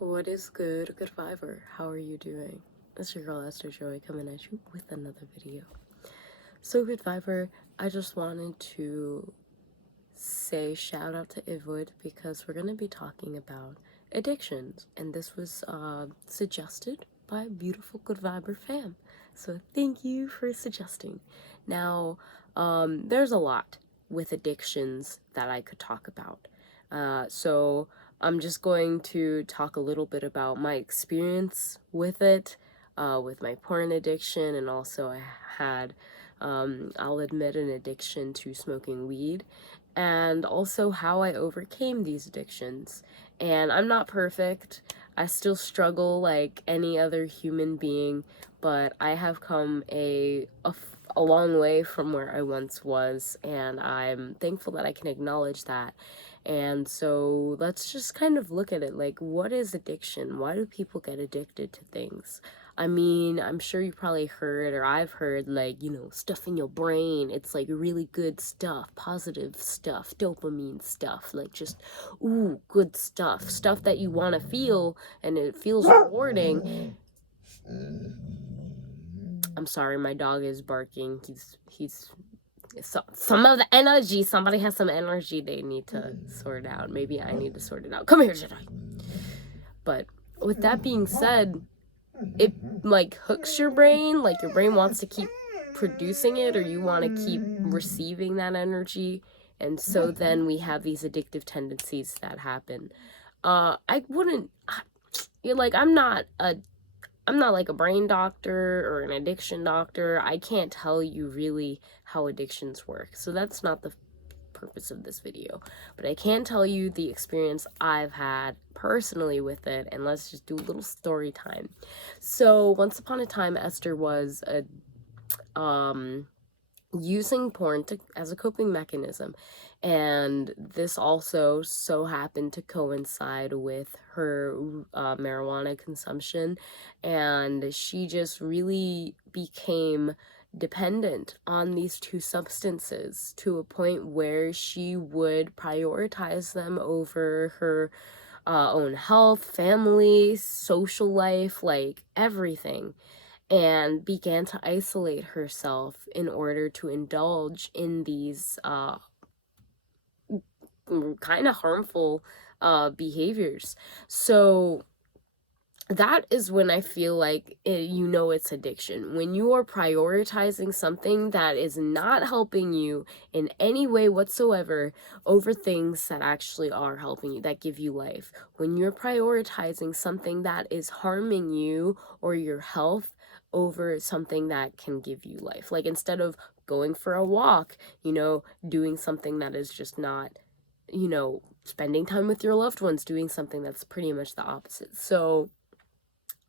What is good, good Fiverr? How are you doing? It's your girl EstherSherry coming at you with another video. So, good Fiverr, I just wanted to say shout out to Ivod because we're going to be talking about addictions, and this was suggested by beautiful good Fiverr fam. So, thank you for suggesting. Now, there's a lot with addictions that I could talk about. So I'm just going to talk a little bit about my experience with it, with my porn addiction, and also I had, I'll admit, an addiction to smoking weed, and also how I overcame these addictions. And I'm not perfect. I still struggle like any other human being, but I have come a long way from where I once was, and I'm thankful that I can acknowledge that. And so let's just kind of look at it like, what is addiction? Why do people get addicted to things? I mean, I'm sure you've probably heard, or I've heard, like, stuff in your brain. It's like really good stuff, positive stuff, dopamine stuff, like just, ooh, good stuff, stuff that you want to feel and it feels rewarding. I'm sorry, my dog is barking. So, some of the energy, somebody has some energy they need to sort out. Maybe I need to sort it out. Come here, Jedi. But with that being said, it like hooks your brain, like your brain wants to keep producing it, or you want to keep receiving that energy. And so then we have these addictive tendencies that happen. I wouldn't, like, I'm not like a brain doctor or an addiction doctor. I can't tell you really how addictions work. So that's not the purpose of this video. But I can tell you the experience I've had personally with it, and let's just do a little story time. So once upon a time, Esther was using porn as a coping mechanism, and this also so happened to coincide with her marijuana consumption, and she just really became dependent on these two substances to a point where she would prioritize them over her own health, family, social life, like everything, and began to isolate herself in order to indulge in these kind of harmful behaviors. So that is when I feel like it's addiction. When you are prioritizing something that is not helping you in any way whatsoever over things that actually are helping you, that give you life. When you're prioritizing something that is harming you or your health over something that can give you life. Like, instead of going for a walk, doing something that is just not, spending time with your loved ones, doing something that's pretty much the opposite. So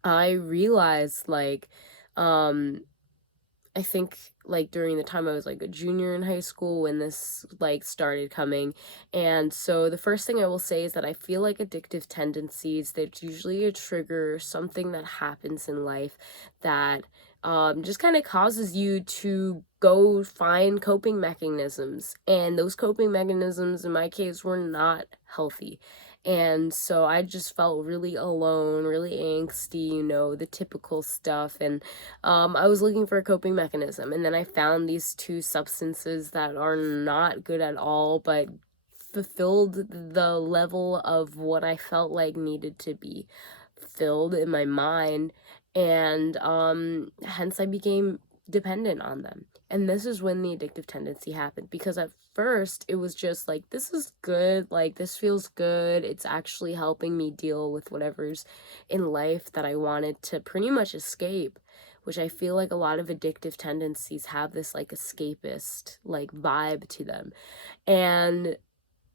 I realized, like, I think, like, during the time I was, like, a junior in high school when this, like, started coming. And so the first thing I will say is that I feel like addictive tendencies, there's usually a trigger, something that happens in life that just kind of causes you to go find coping mechanisms. And those coping mechanisms, in my case, were not healthy. And so I just felt really alone, really angsty, the typical stuff. And I was looking for a coping mechanism. And then I found these two substances that are not good at all, but fulfilled the level of what I felt like needed to be filled in my mind. And hence I became dependent on them. And this is when the addictive tendency happened, because at first it was just like, this is good, like, this feels good, it's actually helping me deal with whatever's in life that I wanted to pretty much escape, which I feel like a lot of addictive tendencies have this, like, escapist, like, vibe to them. And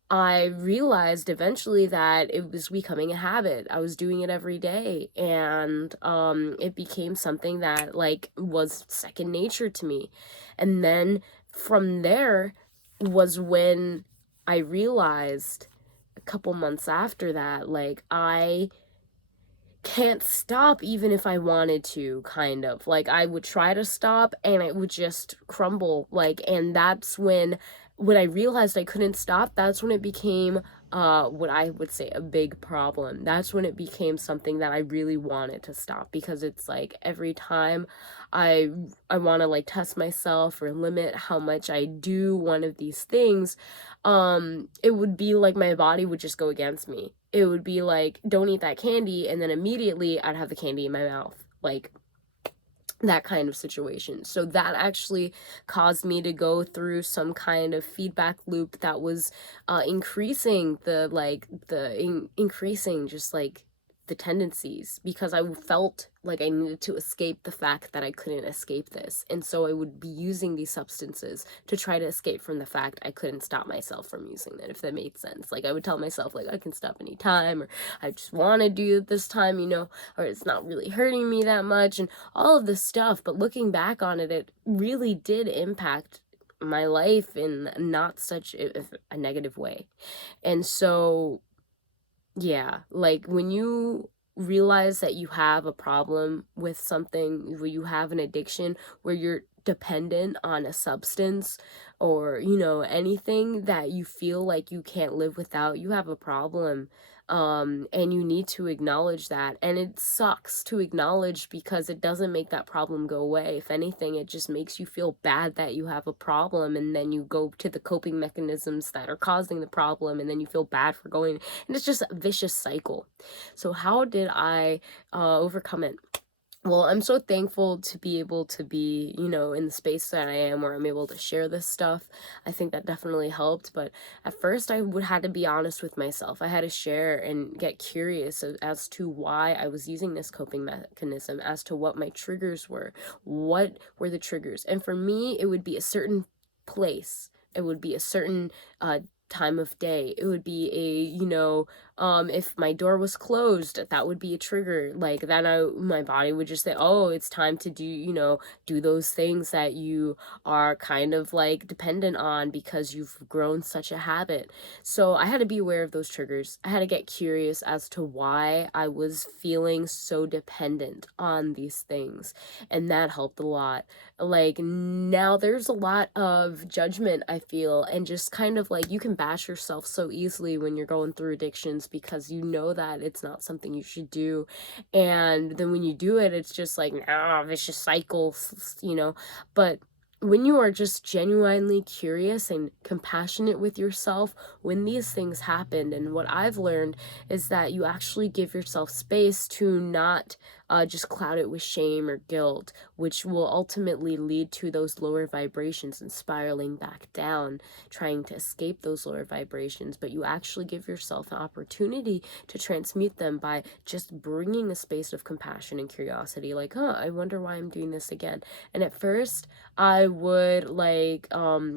I realized eventually that it was becoming a habit. I was doing it every day, and it became something that, like, was second nature to me. And then from there was when I realized a couple months after that, like, I can't stop even if I wanted to, kind of. Like, I would try to stop and it would just crumble, like, and that's when I realized I couldn't stop. That's when it became what I would say a big problem. That's when it became something that I really wanted to stop, because it's like every time I I want to like test myself or limit how much I do one of these things, it would be like my body would just go against me. It would be like, don't eat that candy, and then immediately I'd have the candy in my mouth. Like, that kind of situation. So that actually caused me to go through some kind of feedback loop that was increasing increasing just like the tendencies, because I felt like I needed to escape the fact that I couldn't escape this. And so I would be using these substances to try to escape from the fact I couldn't stop myself from using them, if that made sense. Like, I would tell myself, like, I can stop anytime, or I just want to do it this time, or it's not really hurting me that much, and all of this stuff. But looking back on it, it really did impact my life in not such a negative way. And so, yeah, like when you realize that you have a problem with something, where you have an addiction, where you're dependent on a substance, or, anything that you feel like you can't live without, you have a problem. And you need to acknowledge that. And it sucks to acknowledge, because it doesn't make that problem go away. If anything, it just makes you feel bad that you have a problem, and then you go to the coping mechanisms that are causing the problem, and then you feel bad for going, and it's just a vicious cycle. So how did I overcome it? Well, I'm so thankful to be able to be, in the space that I am, where I'm able to share this stuff. I think that definitely helped. But at first, I would had to be honest with myself. I had to share and get curious as to why I was using this coping mechanism, as to what my triggers were. What were the triggers? And for me, it would be a certain place. It would be a certain time of day. It would be if my door was closed, that would be a trigger. Like, then my body would just say, oh, it's time to do those things that you are kind of like dependent on, because you've grown such a habit. So I had to be aware of those triggers. I had to get curious as to why I was feeling so dependent on these things, and that helped a lot. Like, now there's a lot of judgment, I feel, and just kind of like, you can bash yourself so easily when you're going through addictions, because you know that it's not something you should do. And then when you do it, it's just like, vicious cycles. But when you are just genuinely curious and compassionate with yourself when these things happen, and what I've learned is that you actually give yourself space to not just cloud it with shame or guilt, which will ultimately lead to those lower vibrations and spiraling back down, trying to escape those lower vibrations. But you actually give yourself an opportunity to transmute them by just bringing a space of compassion and curiosity. Like, I wonder why I'm doing this again. And at first, I would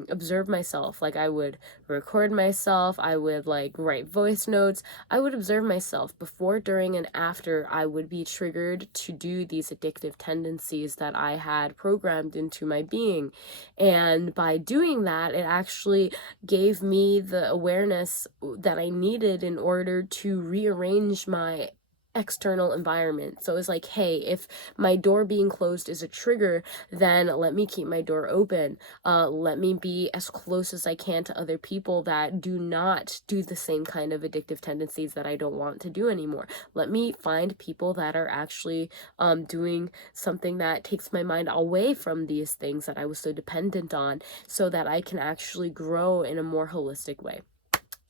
observe myself. Like, I would record myself. I would write voice notes. I would observe myself before, during, and after I would be triggered to do these addictive tendencies that I had programmed into my being. And by doing that, it actually gave me the awareness that I needed in order to rearrange my external environment. So it's like, hey, if my door being closed is a trigger, then let me keep my door open. Let me be as close as I can to other people that do not do the same kind of addictive tendencies that I don't want to do anymore. Let me find people that are actually doing something that takes my mind away from these things that I was so dependent on, so that I can actually grow in a more holistic way.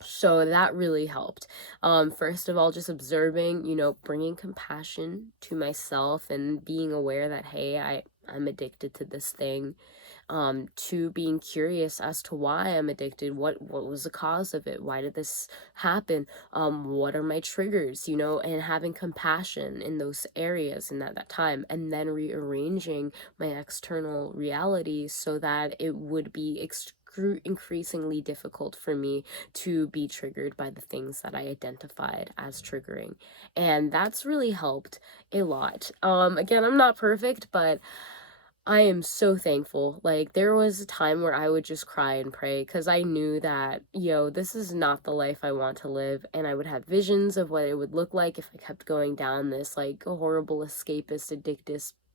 So that really helped. First of all, just observing, bringing compassion to myself and being aware that, hey, I'm addicted to this thing. To being curious as to why I'm addicted. What was the cause of it? Why did this happen? What are my triggers? And having compassion in those areas in that time, and then rearranging my external reality so that it would be increasingly difficult for me to be triggered by the things that I identified as triggering. And that's really helped a lot. Again, I'm not perfect, but I am so thankful. Like, there was a time where I would just cry and pray, because I knew that, this is not the life I want to live. And I would have visions of what it would look like if I kept going down this, horrible escapist,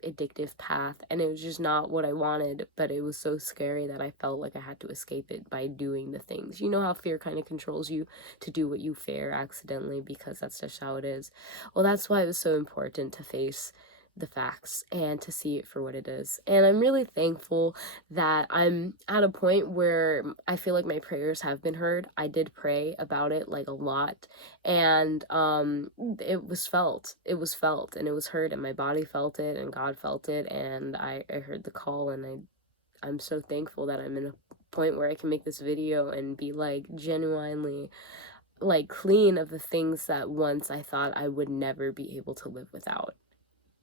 addictive path, and it was just not what I wanted, but it was so scary that I felt like I had to escape it by doing the things. You know how fear kind of controls you to do what you fear accidentally, because that's just how it is. Well, that's why it was so important to face the facts and to see it for what it is. And I'm really thankful that I'm at a point where I feel like my prayers have been heard. I did pray about it like a lot, and it was felt. It was felt, and it was heard, and my body felt it, and God felt it, and I heard the call, and I'm so thankful that I'm in a point where I can make this video and be like genuinely like clean of the things that once I thought I would never be able to live without.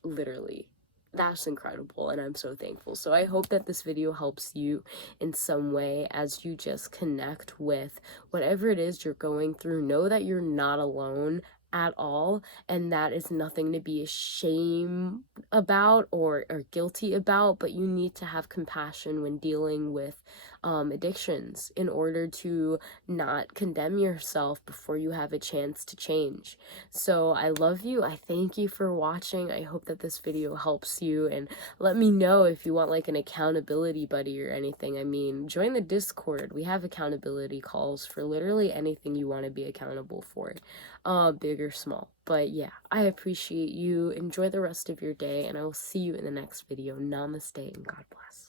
Literally. That's incredible, and I'm so thankful. So I hope that this video helps you in some way as you just connect with whatever it is you're going through. Know that you're not alone at all, and that is nothing to be ashamed about or guilty about, but you need to have compassion when dealing with addictions in order to not condemn yourself before you have a chance to change. So I love you. I thank you for watching. I hope that this video helps you, and let me know if you want like an accountability buddy or anything. I mean, join the Discord. We have accountability calls for literally anything you want to be accountable for, big or small. But yeah, I appreciate you. Enjoy the rest of your day, and I will see you in the next video. Namaste and God bless.